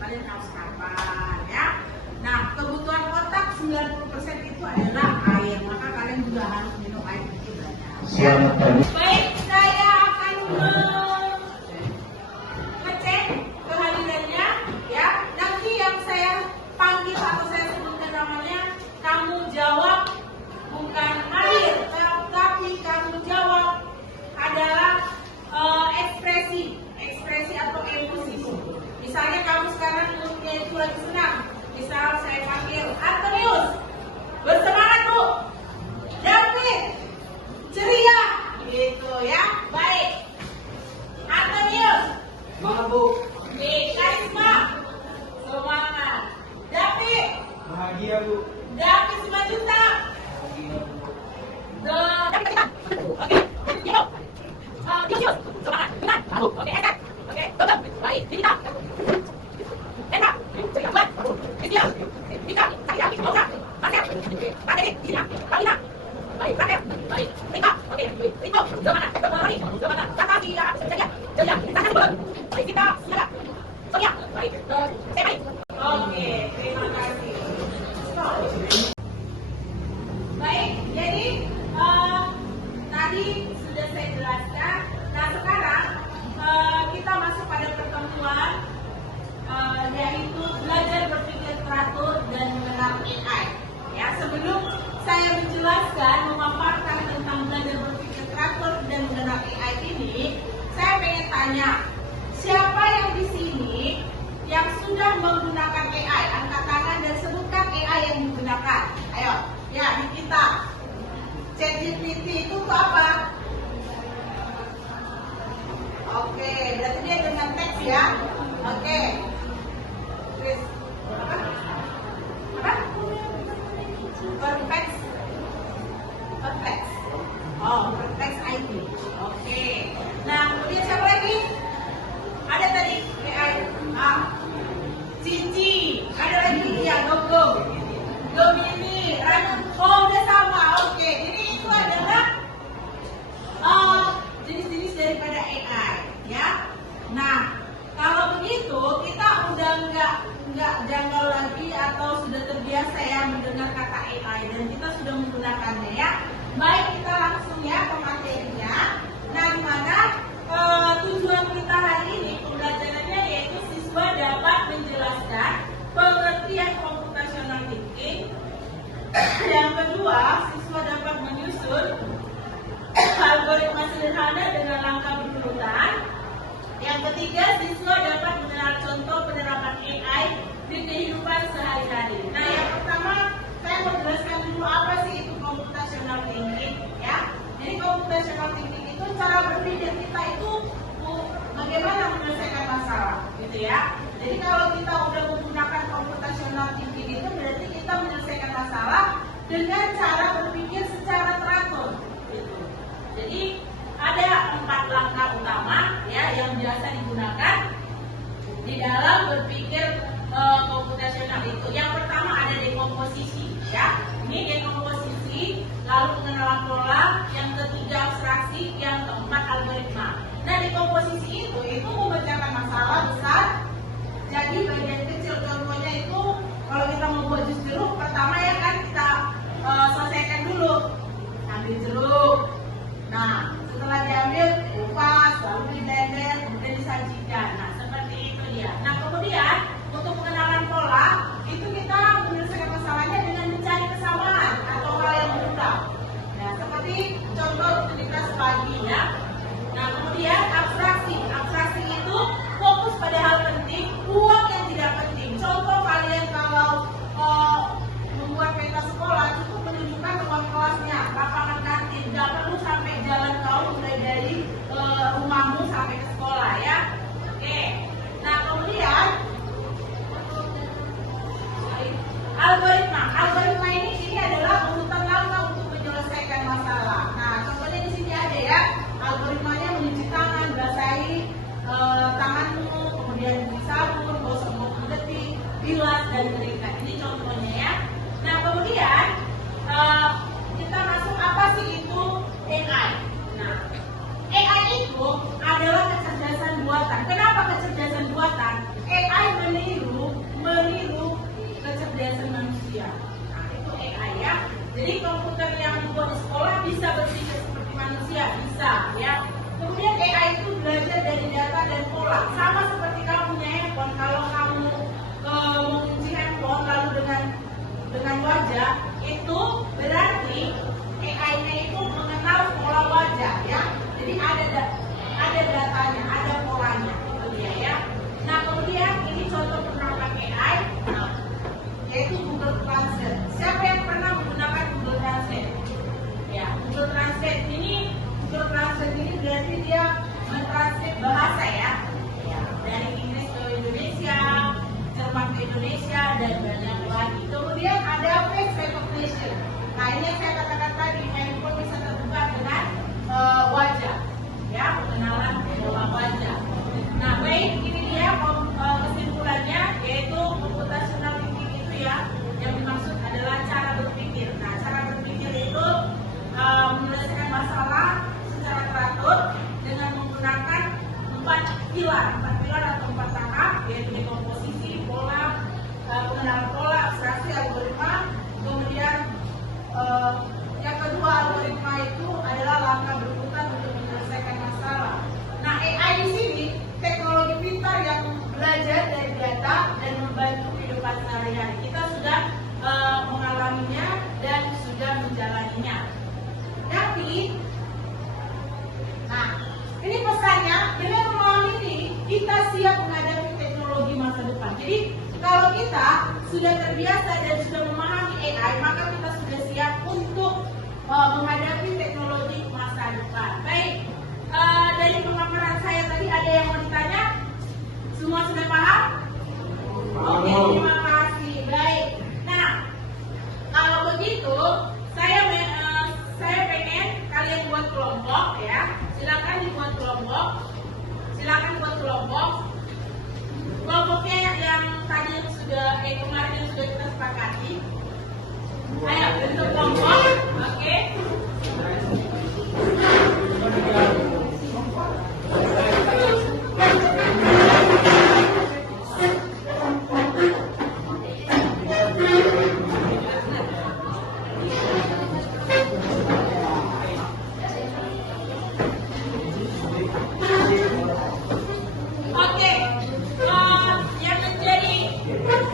kalian harus hafal ya. Nah, kebutuhan otak 90% itu adalah air, maka kalian juga harus minum air putih banyak. Baik, saya akan ngecek kehadirannya ya. Nanti yang saya panggil atau saya sebutkan namanya, kamu jawab bukan hadir, tapi kamu jawab adalah ekspresi atau emosi. Misalnya kamu sekarang moodnya itu lagi senang, misal saya panggil Antonius, bersemangat Bu, David, ceria, gitu ya. Baik, Antonius, semangat Bu. Karisma, semangat. David, Bahagia Bu. David 5 juta. Oke, terima kasih. Baik, jadi tadi sudah saya jelaskan. Nah, sekarang kita masuk pada pertemuan yaitu belajar berpikir teratur dan mengenal AI. Ya, sebelum saya menjelaskan, memaparkan tentang belajar berpikir teratur dan mengenal AI ini, saya pengen tanya, siapa yang di sini yang sudah menggunakan AI? Angkat tangan dan sebutkan AI yang digunakan. Ayo, ya, di kita. ChatGPT itu apa? Oke, berarti dia dengan teks ya. Oke. Chris, apa? Perfect. Oh, Perfect IT. Oke. Nah, kemudian siapa lagi? Ada tadi AI. Cici. Ada lagi ya, Gogo. Domini, Ranu. Oh, udah sama. Oke. Jadi itu adalah jenis-jenis daripada AI, ya. Nah, kalau begitu kita udah nggak janggal lagi atau sudah terbiasa ya mendengar kata AI dan kita sudah menggunakannya ya. Baik, kita langsung ya ke materinya. Nah, di mana tujuan kita hari ini pembelajarannya yaitu siswa dapat menjelaskan pengertian computational thinking. Yang kedua, siswa dapat menyusun algoritma sederhana dengan langkah berurutan. Yang ketiga, siswa dapat mengenal contoh penerapan AI di kehidupan sehari-hari. Nah, yang pertama saya mau jelaskan dulu apa sih itu computational thinking ya. Jadi computational thinking itu cara berpikir kita itu bagaimana menyelesaikan masalah gitu ya. Jadi kalau kita udah menggunakan computational thinking itu berarti kita menyelesaikan masalah dengan cara berpikir secara teratur gitu. Jadi ada 4 langkah utama ya yang biasa digunakan di dalam berpikir komputasional itu. Yang pertama ada dekomposisi ya. Ini dekomposisi, lalu pengenalan pola, yang ketiga abstraksi, yang keempat algoritma. Nah, dekomposisi itu memecahkan masalah besar jadi bagian kecil kemampuan di sekolah bisa berpikir seperti manusia, bisa ya. Kemudian AI itu belajar dari data dan pola, sama seperti kamu punya handphone. Kalau kamu mengunci handphone lalu dengan wajah, itu berarti AI-nya itu mengenal pola wajah ya. Jadi ada datanya, ada polanya, itu dia ya. Nah kemudian ini contoh penerapan AI, yaitu Google Translate. Siapa yang pernah menggunakan Google Translate? Ya, Google Translate ini berarti dia mentranslate bahasa ya, dari Inggris ke Indonesia, Jerman ke Indonesia, dan banyak lagi. Kemudian ada face recognition. Nah ini yang saya katakan tadi, handphone bisa terbuka dengan wajah, ya, pengenalan pola wajah. Nah baik, ini dia kesimpulannya, yaitu computational thinking itu ya, yang dimaksud adalah cara berpikir. Nah cara berpikir itu menyelesaikan masalah secara teratur dengan menggunakan 4 pilar atau 4 tahap, yaitu dekomposisi, pola, pengenalan pola, abstraksi, algoritma. Kemudian yang kedua, algoritma itu adalah langkah berurutan untuk menyelesaikan masalah. Nah AI di sini teknologi pintar yang belajar dari data dan membantu kehidupan sehari-hari. Kita sudah mengalaminya dan sudah menjalaninya. Tapi, nah ini pesannya, dengan memahami ini kita siap menghadapi teknologi masa depan. Jadi kalau kita sudah terbiasa dan sudah memahami AI, maka kita sudah siap untuk menghadapi teknologi masa depan. Baik, dari pemaparan saya tadi ada yang mau ditanya? Semua sudah paham? Oke, terima kasih. Baik. Nah, kalau begitu saya pengen kalian buat kelompok ya. Silakan dibuat kelompok. Kelompoknya yang tadi kemarin yang sudah kita sepakati. Ayo bentuk kelompok. Oke. Yang menjadi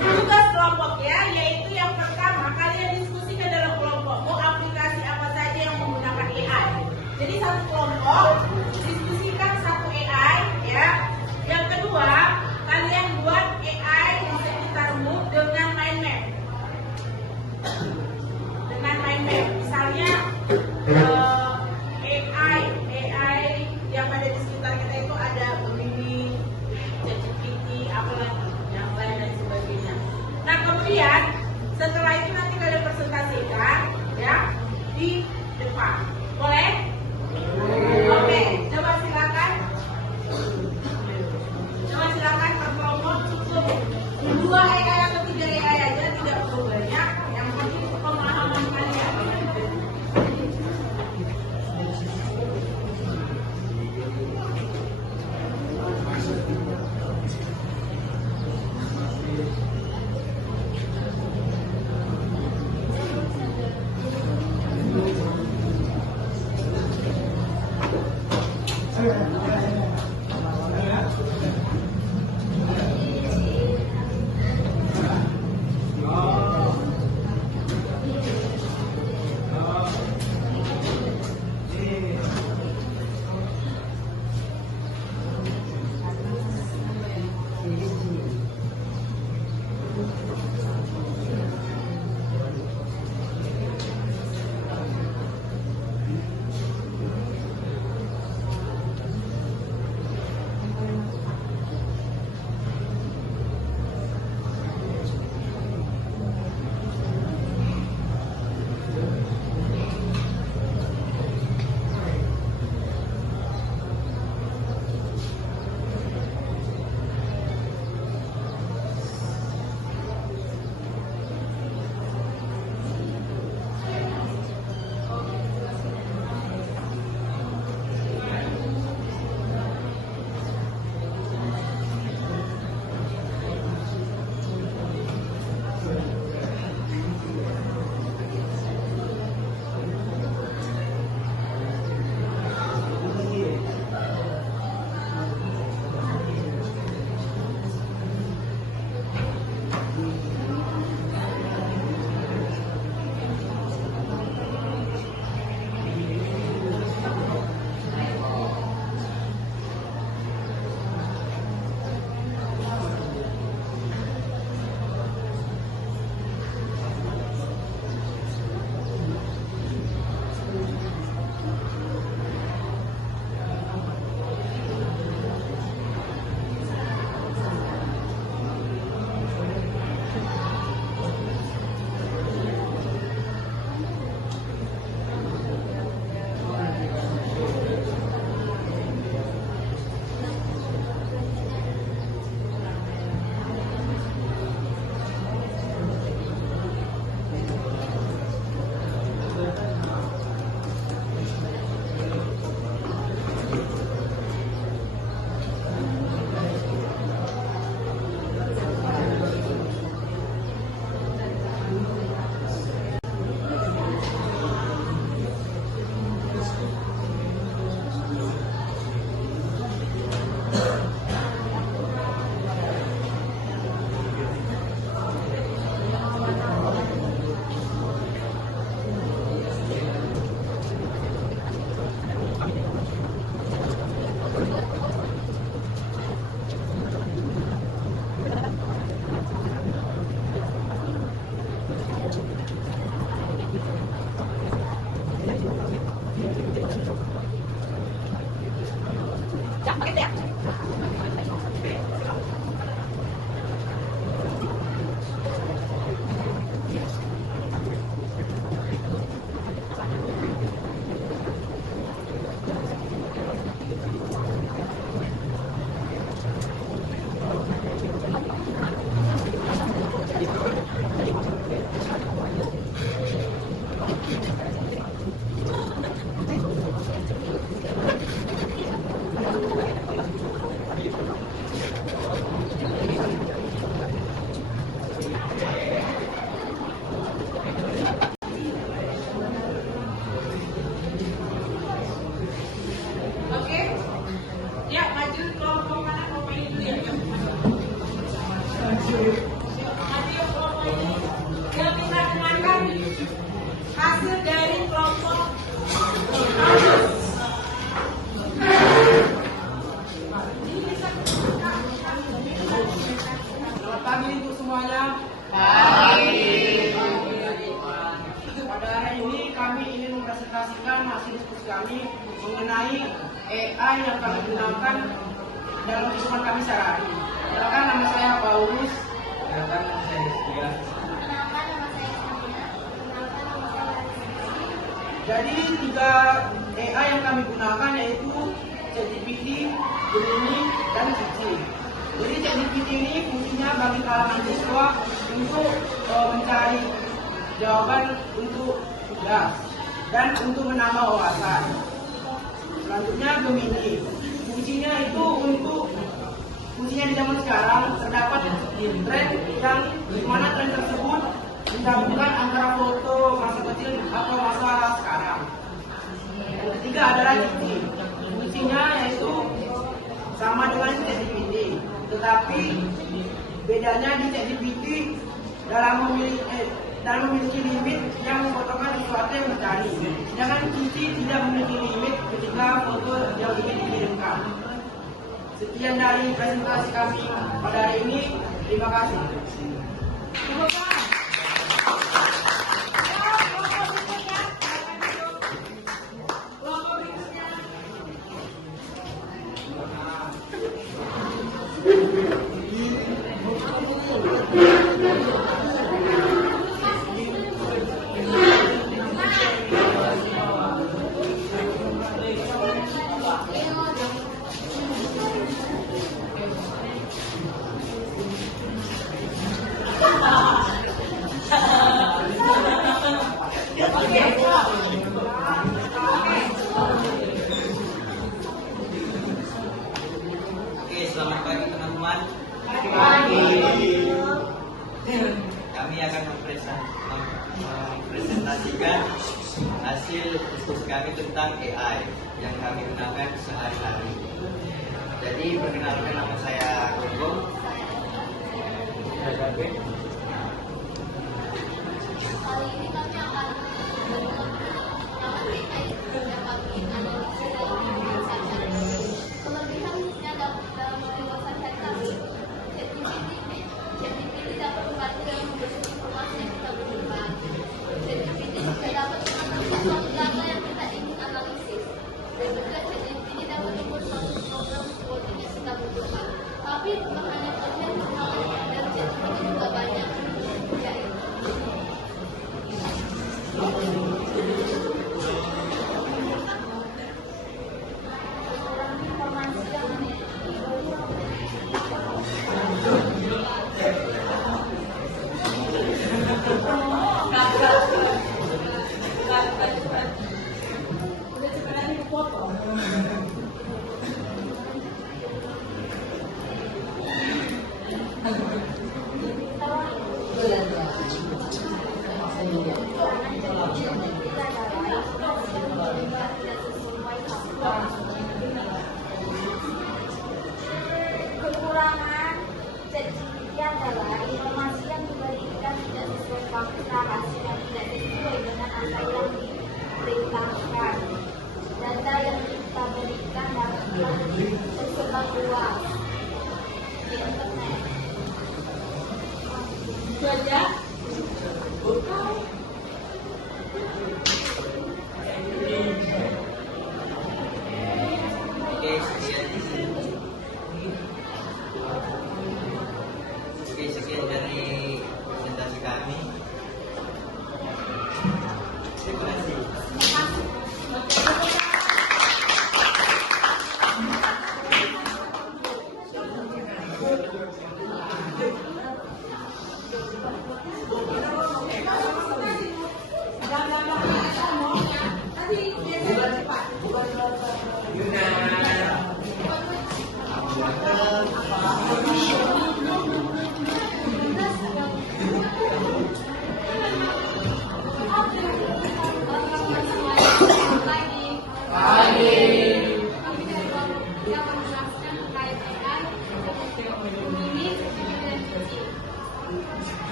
tugas kelompok ya, yaitu yang pertama kalian diskusikan dalam kelompok mau aplikasi apa saja yang menggunakan AI. Jadi satu kelompok diskusikan satu AI ya. Yang kedua kalian buat AI di sekitarmu dengan mind map. Misalnya AI yang ada di sekitar kita itu ada Gemini, ChatGPT, apalagi yang lain dan sebagainya. Nah kemudian setelah itu nanti kalian presentasikan ya di depan. Boleh? Oke, coba silakan per kelompok cukup 2 AI atau 3 AI aja, tidak perlu banyak. Yang penting pemahaman kalian. Oke, ya maju kelompok mana kelompok ini dulu ya. Maju kelompok ini yang bisa dengarkan hasil dari kelompok Selamat pagi untuk semuanya. Pada hari ini kami ingin mempresentasikan hasil diskusi kami mengenai AI yang kami gunakan dalam kehidupan kami sehari-hari. Silakan, nama saya Paulus. Silakan, nama saya Rizkia. Jadi 3 AI yang kami gunakan yaitu ChatGPT, Gemini, dan Cici. Jadi ChatGPT ini fungsinya bagi kalangan siswa untuk mencari jawaban untuk tugas dan untuk menambah wawasan. Selanjutnya Gemini, fungsinya itu fungsinya di zaman sekarang terdapat tren yang dimana tren tersebut menggabungkan antara foto masa kecil atau masa sekarang. Yang ketiga adalah Cici, fungsinya yaitu sama dengan ChatGPT, tetapi bedanya di ChatGPT dalam memiliki limit yang memfotokan sesuatu yang mencari. Sedangkan Cici tidak memiliki limit ketika foto yang ingin dikirimkan. Sekian dari presentasi kami pada hari ini. Terima kasih. kelompok berikutnya. Kelompok berikutnya. Oke, selamat pagi teman-teman. Kami akan mempresentasikan hasil diskusi kami tentang AI yang kami gunakan sehari-hari. Jadi perkenalkan, nama saya Gonggo. Kali ini kami akan kelebihannya dalam penjelasan kami. ChatGPT dapat membantu dalam membuat informasi yang kita butuhkan. ChatGPT juga dapat menganalisis suatu data yang kita ingin analisis. Dan juga ChatGPT dapat membuat suatu program coding yang kita butuhkan. Tapi bukan hanya coding dan ChatGPT juga banyak.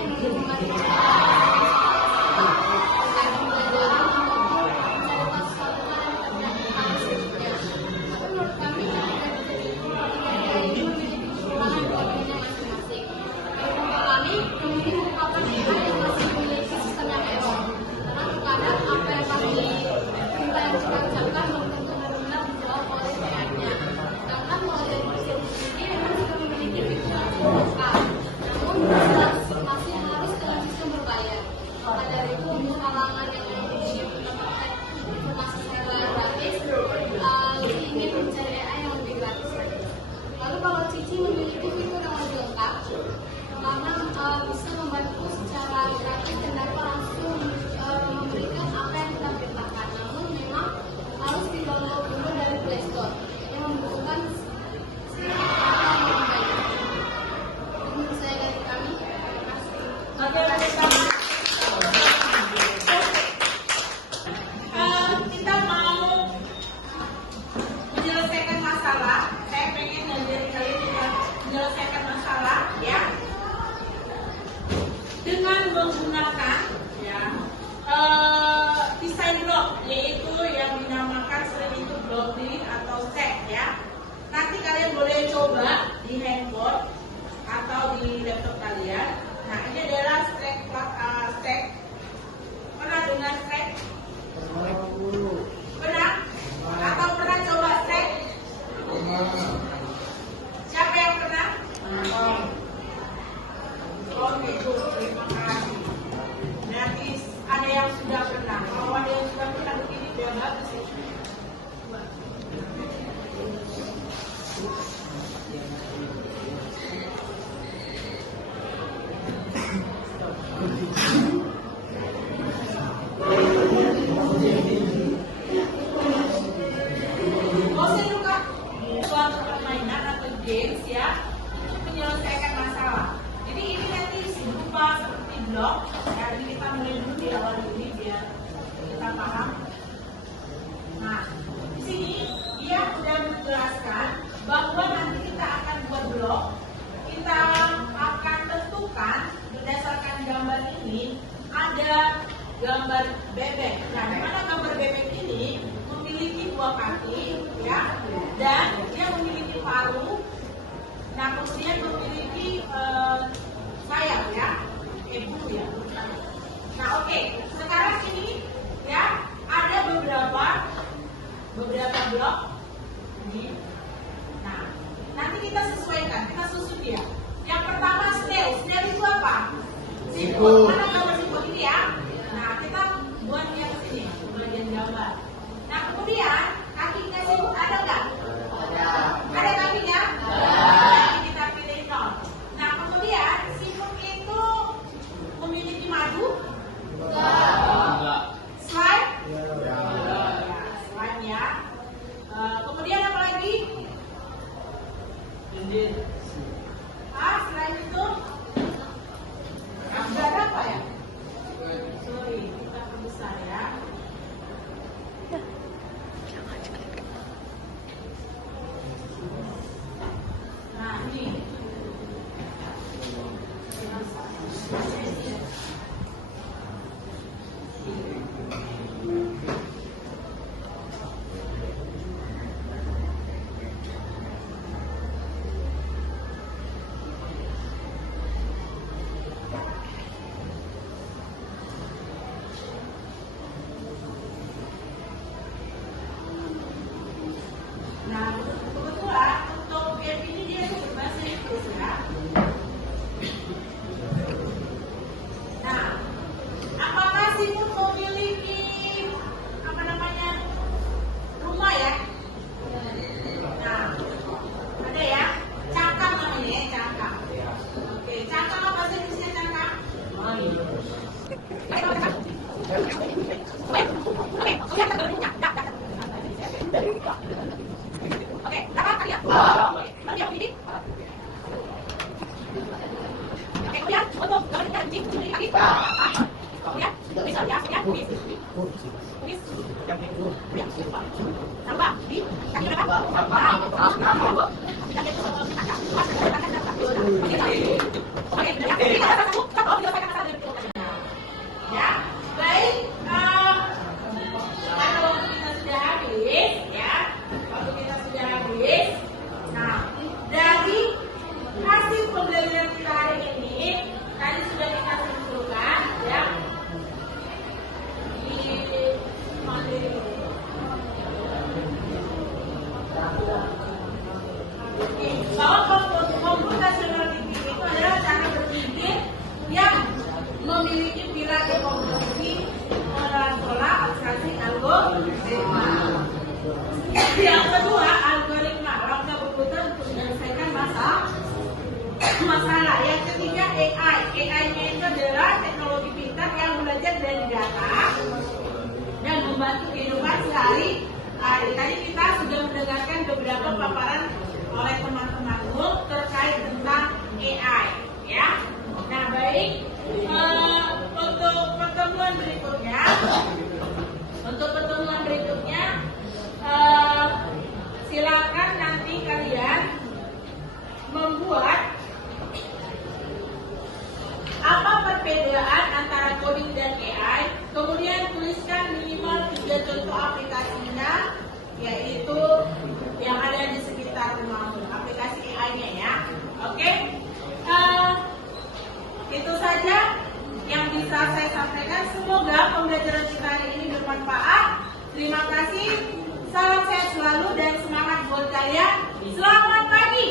AI membantu masih harus dengan sistem berbayar. Maka dari itu untuk kalangan yang ingin mendapatkan informasi secara gratis, Cici ingin mencari AI yang lebih gratis lagi. Lalu kalau Cici memiliki fitur yang lebih lengkap, karena bisa membantu secara gratis dan dapat langsung memberikan apa yang kita perintahkan. Namun memang harus di-download dulu dari Play Store yang membutuhkan kita mau menyelesaikan masalah. Saya pengen ngajari kalian dengan menyelesaikan masalah, ya, dengan menggunakan ya desain blok, yaitu yang dinamakan sering itu block delete atau stack, ya. Nanti kalian boleh coba di handphone atau di laptop kalian. Nah, ini adalah stack. Pernah dengar stack? Pernah? Atau pernah coba stack? Siapa yang pernah? Oke, terima kasih. Berarti ada yang sudah pernah. Kalau ada yang sudah pernah begini, biar bagus ya. Bosan juga suatu permainan atau games, ya, untuk menyelesaikan masalah. Jadi ini nanti berupa seperti blok. Ya, ini kita mulai dulu di awal ini biar kita paham. Nah, di sini dia sudah menjelaskan bahwa nanti kita akan buat blok. Kita akan tentukan berdasarkan gambar ini ada gambar bebek. Nah, di mana gambar bebek ini memiliki dua kaki, ya, dan dia memiliki paruh. Nah, kemudian memiliki sayap, ya, bulu, ya. Nah, oke. Sekarang sini, ya, ada beberapa blok ini. Nah, nanti kita sesuaikan, kita susun dia. Yang pertama snail. Snail itu apa? Siput. Mana gambar siput ini, ya? Nah, kita buat dia ke sini, bagian gambar. Nah, kemudian kakinya siput ada nggak? Ada kakinya? Jadi kita pilih 0. Nah, kemudian siput itu memiliki madu? Slide? Ya, slide, ya. Kemudian apa lagi? Selain itu ada apa ya? Sorry, kita perbesar, ya. Nah, ini. Nah, kebetulan untuk game ini dia berbahasa Inggris, ya. Nah, apakah siput memiliki rumah, ya? Nah, ada, ya. Cangkang namanya, ya, cangkang. Oke, cangkang apa bahasa Inggrisnya cangkang? Oke, dapat kalian? Lalu yang ini? Oke, kemudian untuk gambar kencing di kaki. Kemudian, bisa ya, kumis. Kumis. Tambah di kaki berapa? Oke, ya. Ini ada satu, memiliki pilar komposisi pola abstraksi algoritma. Yang kedua, algoritma langkah berputar untuk menyelesaikan masalah. Yang ketiga, AI-nya itu adalah teknologi pintar yang belajar dari data dan membantu kehidupan sehari-hari. Tadi kita sudah mendengarkan beberapa paparan oleh teman-temanmu terkait tentang AI, ya. Nah, baik, untuk pertemuan berikutnya, silakan nanti kalian membuat apa perbedaan antara coding dan AI, kemudian tuliskan minimal 3 contoh aplikasinya, yaitu yang ada di sekitar rumahmu, aplikasi AI-nya, ya. Oke, itu saja yang bisa saya sampaikan. Semoga pembelajaran kita hari ini bermanfaat. Terima kasih, salam sehat selalu dan semangat buat kalian. Selamat pagi.